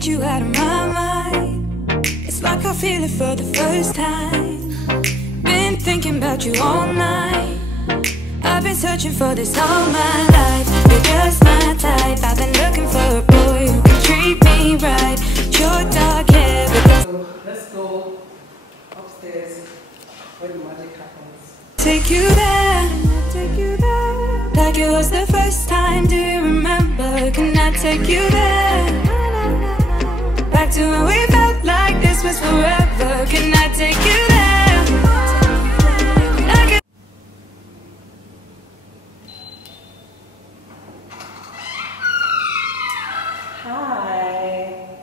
get you out of my mind. It's like I feel it for the first time. Been thinking about you all night. I've been searching for this all my life. You're just my type. I've been looking for a boy who can treat me right. Your dark hair, but so let's go upstairs where the magic happens. Take you there, like it was the first time. Do you remember? Can I take you there? Back to when we felt like this was forever. Can I take you there?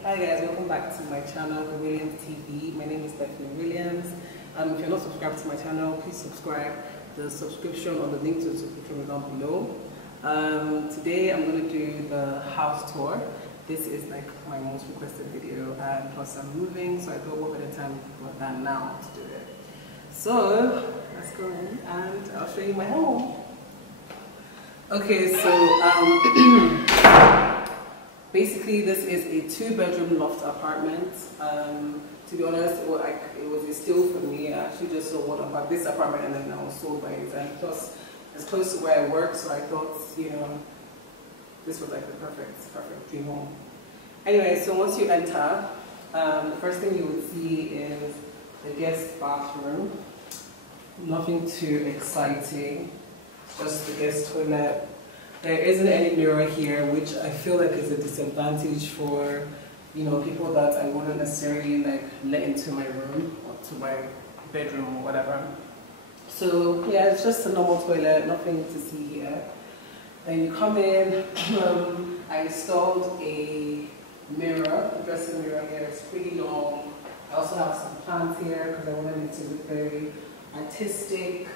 Hi guys, welcome back to my channel, TheWilliams TV. My name is TheWilliams. If you're not subscribed to my channel, please subscribe. The subscription or the link to the subscription is down below. Today I'm going to do the house tour. This is like my most requested video, and plus I'm moving, so I thought what better time than now to do it. So let's go in and I'll show you my home. Okay, so basically this is a 2-bedroom loft apartment. To be honest, it was a steal for me. I actually just saw one about this apartment and then I was sold by it, and plus it's close to where I work, so I thought, you know, this was like the perfect dream home. Anyway, so once you enter, the first thing you would see is the guest bathroom. Nothing too exciting, just the guest toilet. There isn't any mirror here, which I feel like is a disadvantage for, you know, people that I wouldn't necessarily like let into my room or to my bedroom or whatever. So yeah, it's just a normal toilet, nothing to see here. Then you come in, I installed a mirror, a dressing mirror here. It's pretty long. I also have some plants here because I wanted it to look very artistic.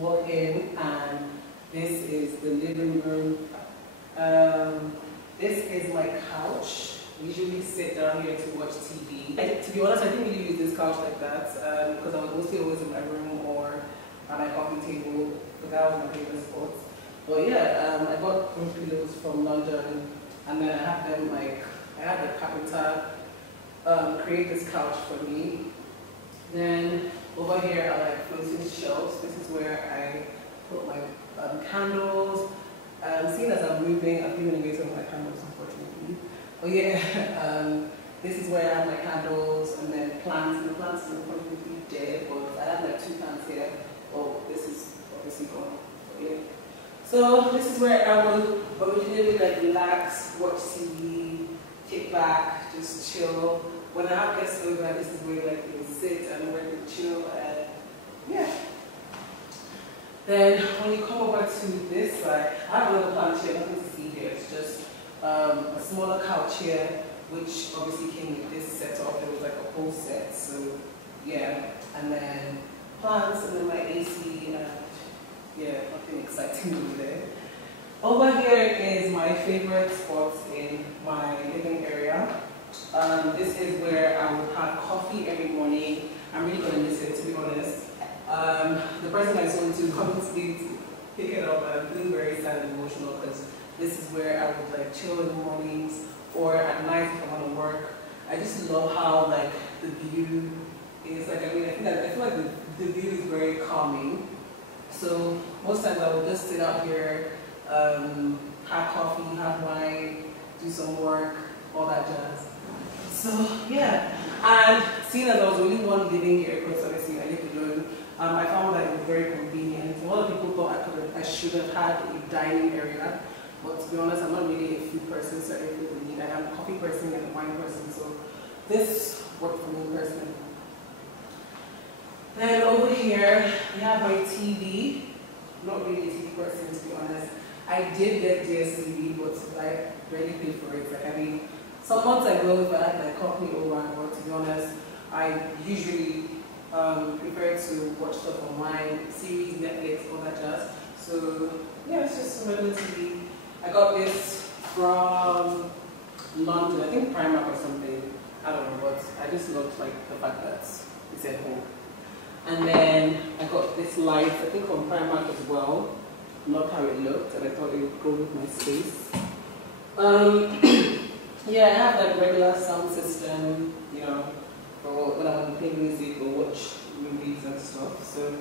Walk in, and this is the living room. This is my couch. I usually sit down here to watch TV. To be honest, I didn't really use this couch like that because I was mostly always in my room or at my coffee table, but that was my favorite spot. But yeah, I got those pillows from London, and then I had them like, I had the carpenter create this couch for me. Then over here are like floating shelves. This is where I put my candles. Seeing as I'm moving, I've given away some of my candles, unfortunately. But yeah, this is where I have my candles, and then plants. And the plants are unfortunately dead, but I have like 2 plants here. Oh, this is obviously gone. But yeah. So this is where I will originally like relax, watch TV, kick back, just chill. When I have guests over, this is where like you sit and where you chill, and yeah. Then when you come over to this side, I have another plant here, nothing to see here. It's just a smaller couch here, which obviously came with this setup. It was like a whole set, so yeah. And then plants, and then my AC, and yeah, nothing exciting over there. Over here is my favorite spot in my living area. This is where I would have coffee every morning. I'm really going to miss it, to be honest. The person I sold to coming to pick it up, I'm feeling very sad and emotional because this is where I would like chill in the mornings or at night if I want to work. I just love how like the view is like, I feel like the view is very calming. So most times I will just sit out here, have coffee, have wine, do some work, all that jazz. So yeah, and seeing as I was only one living here, because obviously I live alone, I found that it was very convenient. A lot of people thought I should have had a dining area, but to be honest, I'm not really a food person, so I didn't really need. I am a coffee person and a wine person, so this worked for me personally. Then over here, we have my TV. Not really a TV person, to be honest. I did get DSTV, but I barely paid for it. Like, I mean, some months ago, if I had my company over, but to be honest, I usually prefer to watch stuff online, series, Netflix, all that jazz. So yeah, it's just a regular TV. I got this from London, I think Primark or something. I don't know, but I just loved like the fact that it's at home. And then I got this light, I think from Primark as well. Loved how it looked, and I thought it would go with my space. Yeah, I have like regular sound system, you know, for when I want to play music or watch movies and stuff. So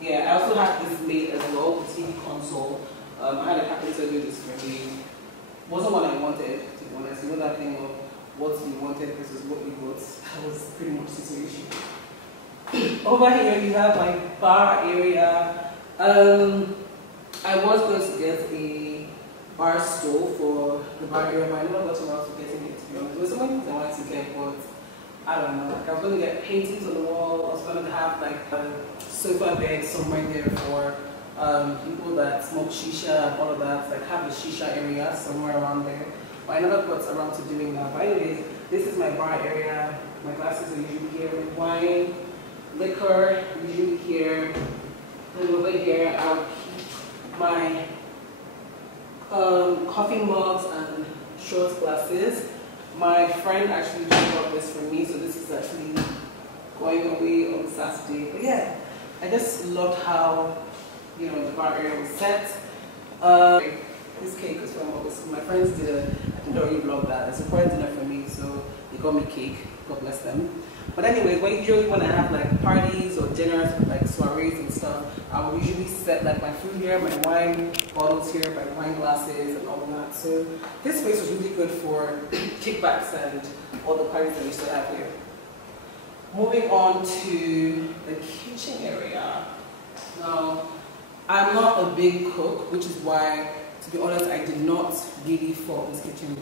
yeah, I also have this made as well, the TV console. I had a carpenter do this for me. Wasn't what I wanted, to be honest. You know that thing of what you wanted versus what you got. That was pretty much the situation. Over here you have my bar area. I was going to get a bar stool for the bar area, but I never got around to getting it, to be honest. There were so many things I wanted to get, but I don't know. Like I was going to get paintings on the wall. I was going to have like a sofa bed somewhere there for people that smoke shisha and all of that. Like have a shisha area somewhere around there. But I never got around to doing that. But anyways, this is my bar area. My glasses are usually here with wine, liquor, usually here. And over here, I'll keep my coffee mugs and short glasses. My friend actually just got this for me, so this is actually going away on Saturday. But yeah, I just loved how, you know, the bar area was set. This cake is from August. My friends did I think they already vlogged that. It's a surprise dinner for me, so they got me cake. God bless them. But anyways, usually when I have like parties or dinners, like soirees and stuff, I will usually set like my food here, my wine bottles here, my wine glasses and all of that. So this space was really good for kickbacks and all the parties that we used to have here. Moving on to the kitchen area. Now, I'm not a big cook, which is why, to be honest, I did not really fall this kitchen.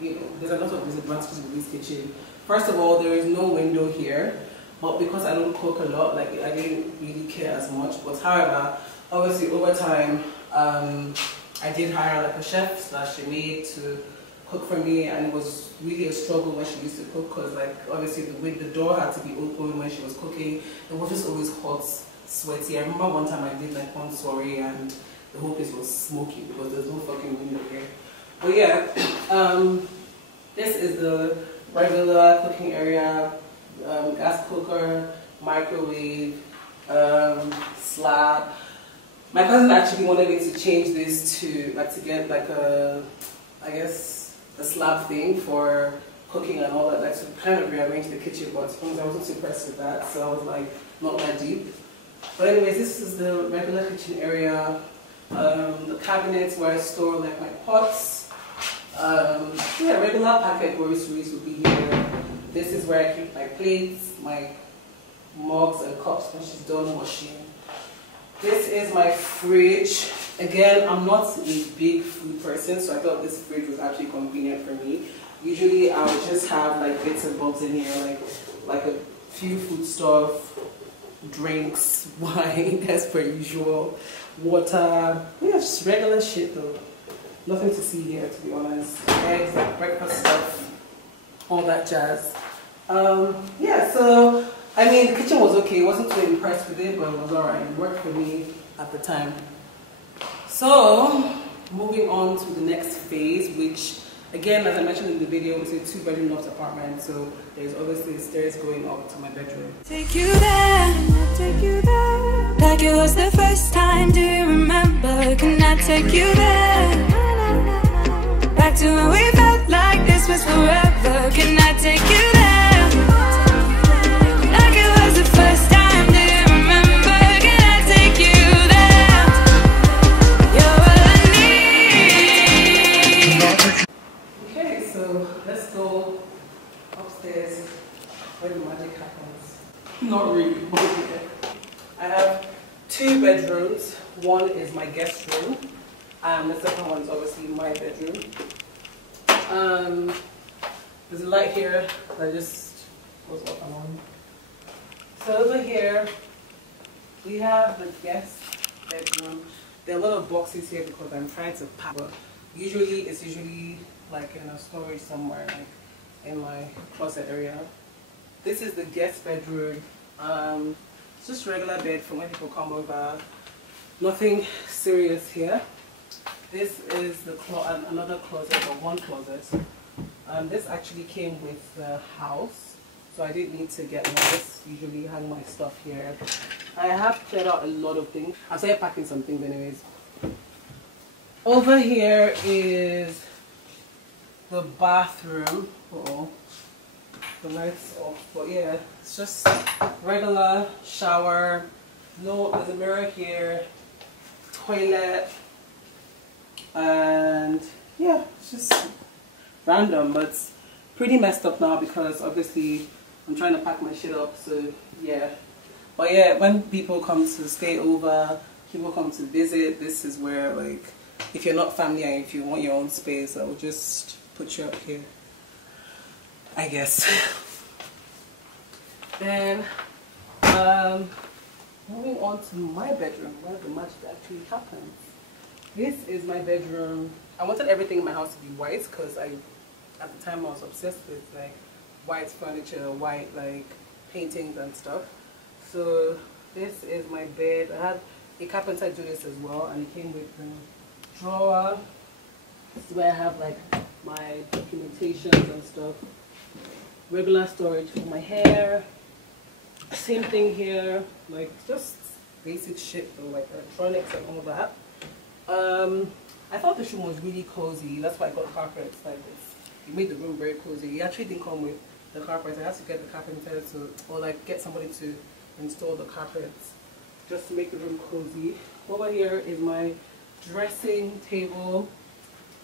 You know, there's a lot of disadvantages with this kitchen. First of all, there is no window here, but because I don't cook a lot, like I didn't really care as much. But however, obviously over time, I did hire like a chef slash a maid to cook for me, and it was really a struggle when she used to cook because like obviously the door had to be open when she was cooking. It was just always hot, sweaty. I remember one time I did like one soiree and the whole place was smoky because there's no fucking window here. But yeah, this is the regular cooking area, gas cooker, microwave, slab. My cousin actually wanted me to change this to get like a, I guess, a slab thing for cooking and all that, like to kind of rearrange the kitchen, but I wasn't too impressed with that, so I was like, not that deep. But anyways, this is the regular kitchen area. The cabinets where I store like my pots. Yeah, regular packet groceries would be here. This is where I keep my plates, my mugs and cups when she's done washing. This is my fridge. Again, I'm not a big food person, so I thought this fridge was actually convenient for me. Usually I would just have like bits and bobs in here, like a few food stuff, drinks, wine as per usual, water. Yeah, just regular shit though. Nothing to see here, to be honest. Eggs, like breakfast stuff, all that jazz. Yeah, so I mean, the kitchen was okay. I wasn't too impressed with it, but it was alright. It worked for me at the time. So, moving on to the next phase, which again, as I mentioned in the video, it's a 2-bedroom loft apartment. So there's obviously stairs going up to my bedroom. Take you there, take you there. Like it was the first time, do you remember? Can I take you there? Back to when we felt like this was forever. Can I take you there? Like it was the first time, do you remember? Can I take you there? You're all I need. Okay, so let's go upstairs where the magic happens. Not really, but yeah. I have 2 bedrooms. One is my guest room, and the second one is obviously my bedroom. There's a light here that just goes off and on. So over here, we have the guest bedroom. There are a lot of boxes here because I'm trying to pack, but usually it's like in a storage somewhere, like in my closet area. This is the guest bedroom. It's just regular bed for when people come over. Nothing serious here. This is the another closet, or one closet. This actually came with the house, so I didn't need to get one. I just usually hang my stuff here. I have cleared out a lot of things. I started packing some things anyways. Over here is the bathroom. Uh-oh, the lights off. But yeah, it's just regular shower. No, there's a mirror here, toilet, and yeah, it's just random, but it's pretty messed up now because obviously I'm trying to pack my shit up. So yeah, but yeah, when people come to stay over, people come to visit, this is where, like, if you're not family and if you want your own space, I will just put you up here, I guess. Then moving on to my bedroom, where the magic actually happens. This is my bedroom. I wanted everything in my house to be white because at the time I was obsessed with like white furniture, white like paintings and stuff. So this is my bed. I had a carpenter do this as well, and it came with the drawer. This is where I have like my documentations and stuff. Regular storage for my hair. Same thing here, like just basic shit though, like electronics and all that. I thought this room was really cozy. That's why I got carpets. Like it made the room very cozy. It actually didn't come with the carpets. I had to get the carpenter to, or like get somebody to install the carpets just to make the room cozy. Over here is my dressing table.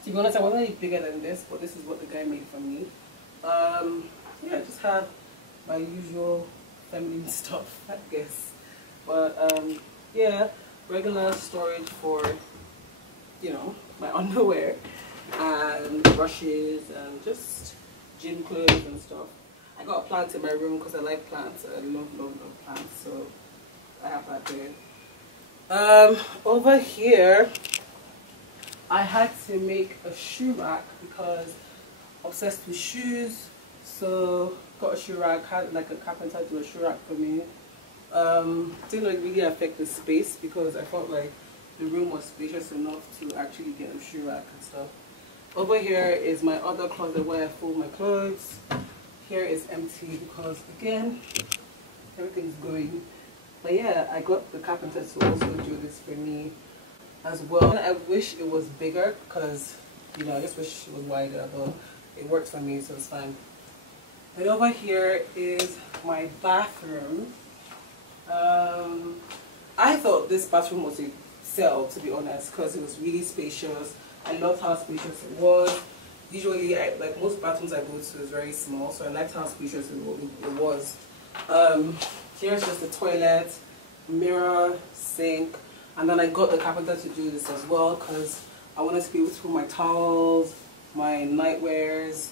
To be honest, I wanted it bigger than this, but this is what the guy made for me. Yeah, just have my usual feminine stuff, I guess. But yeah, regular storage for, you know, my underwear and brushes and just gym clothes and stuff. I got a plant in my room because I like plants. I love plants, so I have that there. Over here, I had to make a shoe rack because I'm obsessed with shoes. So got a shoe rack, had like a carpenter do a shoe rack for me. Didn't really affect the space because I felt like the room was spacious enough to actually get a shoe rack and stuff. Over here is my other closet where I fold my clothes. Here is empty because again, everything's going. But yeah, I got the carpenter to also do this for me as well. And I wish it was bigger because, you know, I just wish it was wider, but it works for me, so it's fine. And over here is my bathroom. I thought this bathroom was a sell, to be honest, because it was really spacious. I loved how spacious it was. Usually, like most bathrooms I go to is very small, so I liked how spacious it was. Here's just the toilet, mirror, sink, and then I got the carpenter to do this as well because I wanted to be able to put my towels, my nightwears,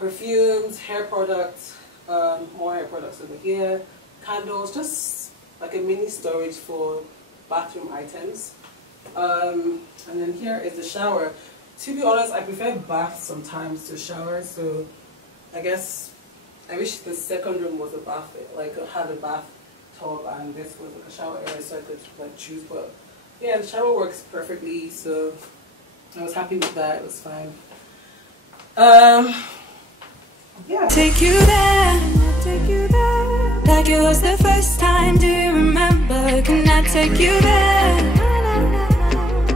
perfumes, hair products, more hair products over here, candles, just like a mini storage for bathroom items. And then here is the shower. To be honest, I prefer baths sometimes to showers, so I guess I wish the second room was a bath, like had a bath tub and this was like a shower area so I could like choose, but yeah, the shower works perfectly, so I was happy with that. It was fine. Yeah. Take you there, like it was the first time. Do you remember? Can I take you there,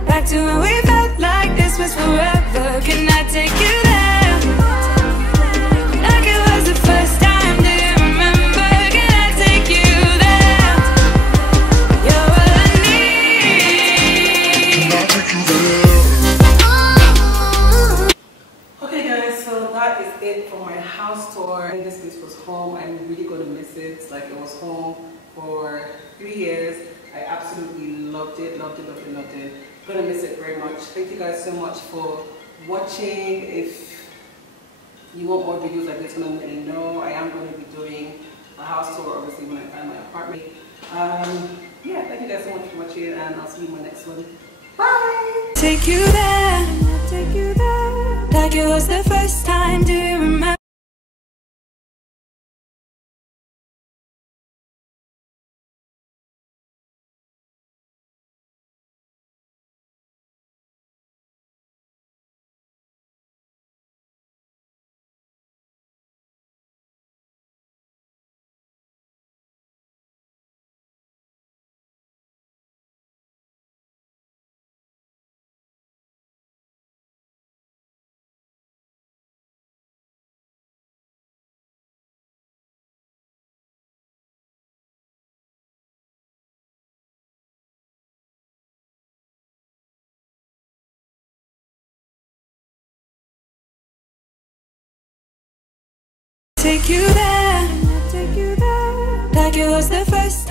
back to when we felt like this was forever? Can I take you there, like it was the first time? Do you remember? Can I take you there? You're all I need. Can I take you there? Okay guys, so that is it for my house tour. And this place was home. I'm really gonna miss it. Like it was home for 3 years. I absolutely loved it. Gonna miss it very much. Thank you guys so much for watching. If you want more videos like this, let me know. I am going to be doing a house tour obviously when I find my apartment. Yeah, thank you guys so much for watching, and I'll see you in my next one. Bye! Take you there, like it was the first time. Do you remember? take you there, like it was the first